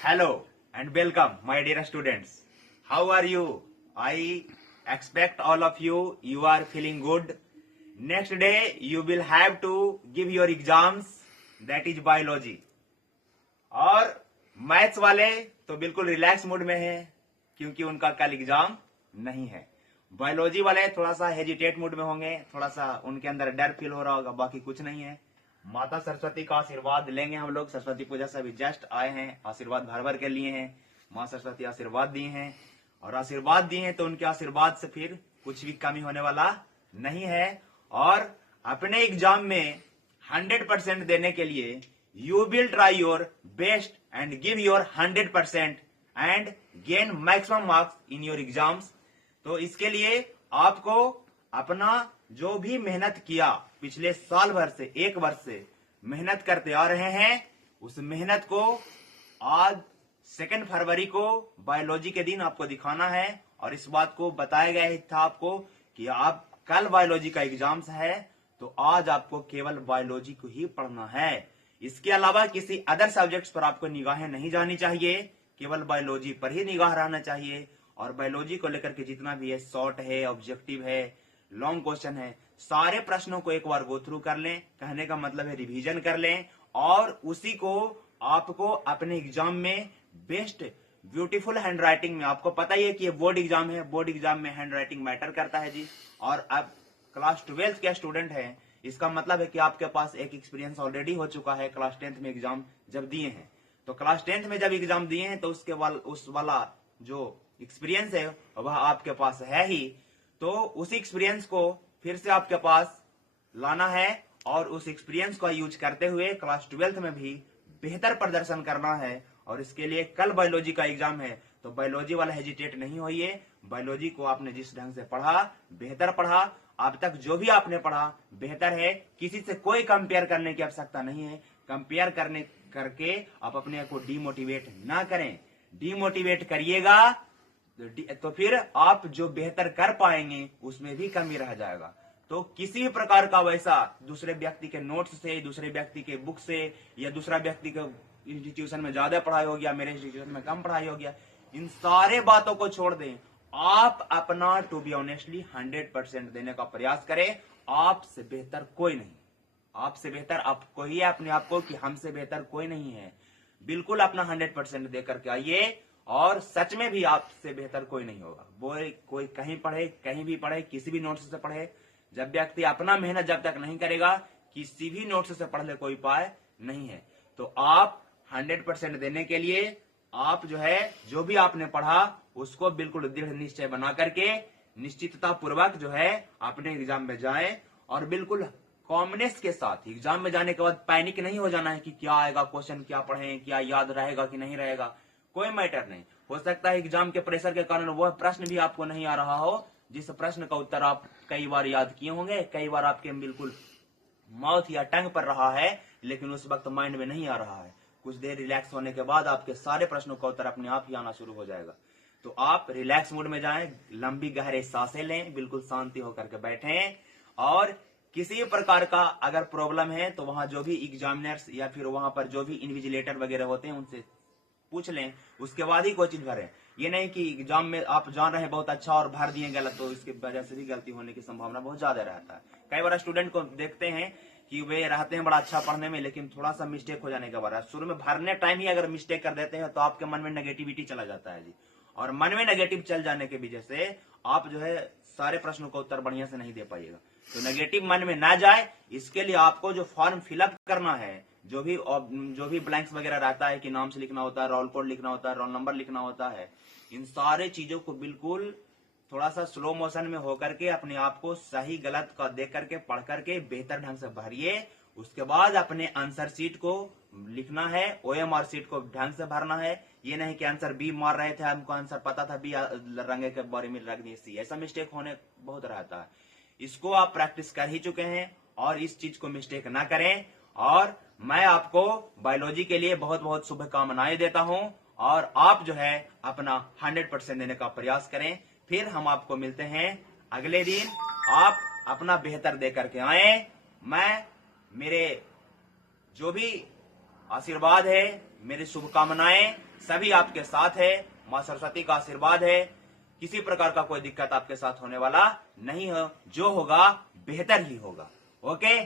Hello and welcome, my dear students. How are you? I expect all of you are feeling good. Next day you will have to give your exams, that is biology. और maths वाले तो बिल्कुल relax mood में हैं क्योंकि उनका कल exam नहीं है। बायोलॉजी वाले थोड़ा सा हेजिटेट मूड में होंगे, थोड़ा सा उनके अंदर डर फील हो रहा होगा, बाकी कुछ नहीं है। माता सरस्वती का आशीर्वाद लेंगे हम लोग। सरस्वती पूजा से अभी जस्ट आए हैं, आशीर्वाद भर भर के लिए हैं। माँ सरस्वती आशीर्वाद दिए हैं और आशीर्वाद दिए हैं तो उनके आशीर्वाद से फिर कुछ भी कमी होने वाला नहीं है। और अपने एग्जाम में 100% देने के लिए you will try your best and give your 100% and gain maximum marks in your exams. तो इसके लिए आपको अपना जो भी मेहनत किया पिछले साल भर से, एक वर्ष से मेहनत करते आ रहे हैं, उस मेहनत को आज 2 फरवरी को बायोलॉजी के दिन आपको दिखाना है। और इस बात को बताया गया था आपको कि आप कल बायोलॉजी का एग्जाम्स है तो आज आपको केवल बायोलॉजी को ही पढ़ना है। इसके अलावा किसी अदर सब्जेक्ट्स पर आपको निगाहें नहीं जानी चाहिए, केवल बायोलॉजी पर ही निगाह रहना चाहिए। और बायोलॉजी को लेकर के जितना भी है, शॉर्ट है, ऑब्जेक्टिव है, लॉन्ग क्वेश्चन है, सारे प्रश्नों को एक बार गो थ्रू कर लें। कहने का मतलब है रिवीजन कर लें और उसी को आपको अपने एग्जाम में बेस्ट ब्यूटीफुल हैंड राइटिंग में, आपको पता ही है कि ये बोर्ड एग्जाम है, बोर्ड एग्जाम में हैंड राइटिंग मैटर करता है जी। और अब क्लास 12th के स्टूडेंट है, इसका मतलब है कि आपके पास एक एक्सपीरियंस ऑलरेडी हो चुका है। क्लास 10th में एग्जाम जब दिए हैं तो क्लास 10th में जब एग्जाम दिए हैं तो उसके बाद उस वाला जो एक्सपीरियंस है वह आपके पास है ही। तो उस एक्सपीरियंस को फिर से आपके पास लाना है और उस एक्सपीरियंस का यूज करते हुए क्लास 12th में भी बेहतर प्रदर्शन करना है। और इसके लिए कल बायोलॉजी का एग्जाम है तो बायोलॉजी वाला हेजिटेट नहीं होइए। बायोलॉजी को आपने जिस ढंग से पढ़ा, बेहतर पढ़ा, अब तक जो भी आपने पढ़ा बेहतर है। किसी से कोई कंपेयर करने की आवश्यकता नहीं है। कंपेयर करके आप अपने को डीमोटिवेट ना करें। डीमोटिवेट करिएगा तो फिर आप जो बेहतर कर पाएंगे उसमें भी कमी रह जाएगा। तो किसी भी प्रकार का वैसा दूसरे व्यक्ति के नोट्स से, दूसरे व्यक्ति के बुक से, या दूसरा व्यक्ति के इंस्टीट्यूशन में ज्यादा पढ़ाई हो गया, मेरे इंस्टीट्यूशन में कम पढ़ाई हो गया, इन सारे बातों को छोड़ दें। आप अपना टू बी ऑनेस्टली 100% देने का प्रयास करें। आपसे बेहतर कोई नहीं, आपसे बेहतर आपको ही है अपने आप को कि हमसे बेहतर कोई नहीं है। बिल्कुल अपना 100% दे करके आइए और सच में भी आपसे बेहतर कोई नहीं होगा। वो कोई कहीं पढ़े, कहीं भी पढ़े, किसी भी नोट्स से पढ़े, जब व्यक्ति अपना मेहनत जब तक नहीं करेगा किसी भी नोट्स से पढ़ने कोई उपाय नहीं है। तो आप 100% देने के लिए आप जो है जो भी आपने पढ़ा उसको बिल्कुल दृढ़ निश्चय बना करके निश्चितता पूर्वक जो है अपने एग्जाम में जाएं। और बिल्कुल कॉमनेस के साथ एग्जाम में जाने के बाद पैनिक नहीं हो जाना है कि क्या आएगा क्वेश्चन, क्या पढ़ें, क्या याद रहेगा कि नहीं रहेगा, कोई मैटर नहीं। हो सकता है एग्जाम के प्रेशर के कारण वह प्रश्न भी आपको नहीं आ रहा हो जिस प्रश्न का उत्तर आप कई बार याद किए होंगे, कई बार आपके बिल्कुल माउथ या टंग पर रहा है, लेकिन उस वक्त माइंड में नहीं आ रहा है। कुछ देर रिलैक्स होने के बाद आपके सारे प्रश्नों का उत्तर अपने आप ही आना शुरू हो जाएगा। तो आप रिलैक्स मूड में जाएं, लंबी गहरे सांसें लें, बिल्कुल शांति होकर के बैठें। और किसी भी प्रकार का अगर प्रॉब्लम है तो वहां जो भी एग्जामिनर्स या फिर वहां पर जो भी इन्विजिलेटर वगैरह होते हैं उनसे पूछ लें, उसके बाद ही कोई चीज भरें। ये नहीं कि एग्जाम में आप जान रहे हैं बहुत अच्छा और भर दिए गलत, तो इसकी वजह से भी गलती होने की संभावना बहुत ज्यादा रहता है। कई बार स्टूडेंट को देखते हैं कि वे रहते हैं बड़ा अच्छा पढ़ने में, लेकिन थोड़ा सा मिस्टेक हो जाने के बाद शुरू में भरने टाइम ही अगर मिस्टेक कर देते हैं तो आपके मन में नेगेटिविटी चला जाता है जी। और मन में नेगेटिव चल जाने की वजह से आप जो है सारे प्रश्नों का उत्तर बढ़िया से नहीं दे पाइएगा। तो नेगेटिव मन में ना जाए, इसके लिए आपको जो फॉर्म फिलअप करना है, जो भी ब्लैंक्स वगैरह रहता है कि नाम से लिखना होता है, रोल कोड लिखना होता है, रोल नंबर लिखना होता है, इन सारे चीजों को बिल्कुल थोड़ा सा स्लो मोशन में होकर के अपने आप को सही गलत का देख करके पढ़ करके बेहतर ढंग से भरिए। उसके बाद अपने आंसर शीट को लिखना है, OMR शीट को ढंग से भरना है। ये नहीं कि आंसर बी मार रहे थे, हमको आंसर पता था, बी रंगे के बारे में रख दिए सी, ऐसा मिस्टेक होने बहुत रहता है। इसको आप प्रैक्टिस कर ही चुके हैं और इस चीज को मिस्टेक ना करें। और मैं आपको बायोलॉजी के लिए बहुत बहुत शुभकामनाएं देता हूं और आप जो है अपना 100% देने का प्रयास करें। फिर हम आपको मिलते हैं अगले दिन। आप अपना बेहतर दे करके आए। मैं मेरे जो भी आशीर्वाद है, मेरी शुभकामनाएं सभी आपके साथ है, माँ सरस्वती का आशीर्वाद है, किसी प्रकार का कोई दिक्कत आपके साथ होने वाला नहीं है, जो होगा बेहतर ही होगा। ओके,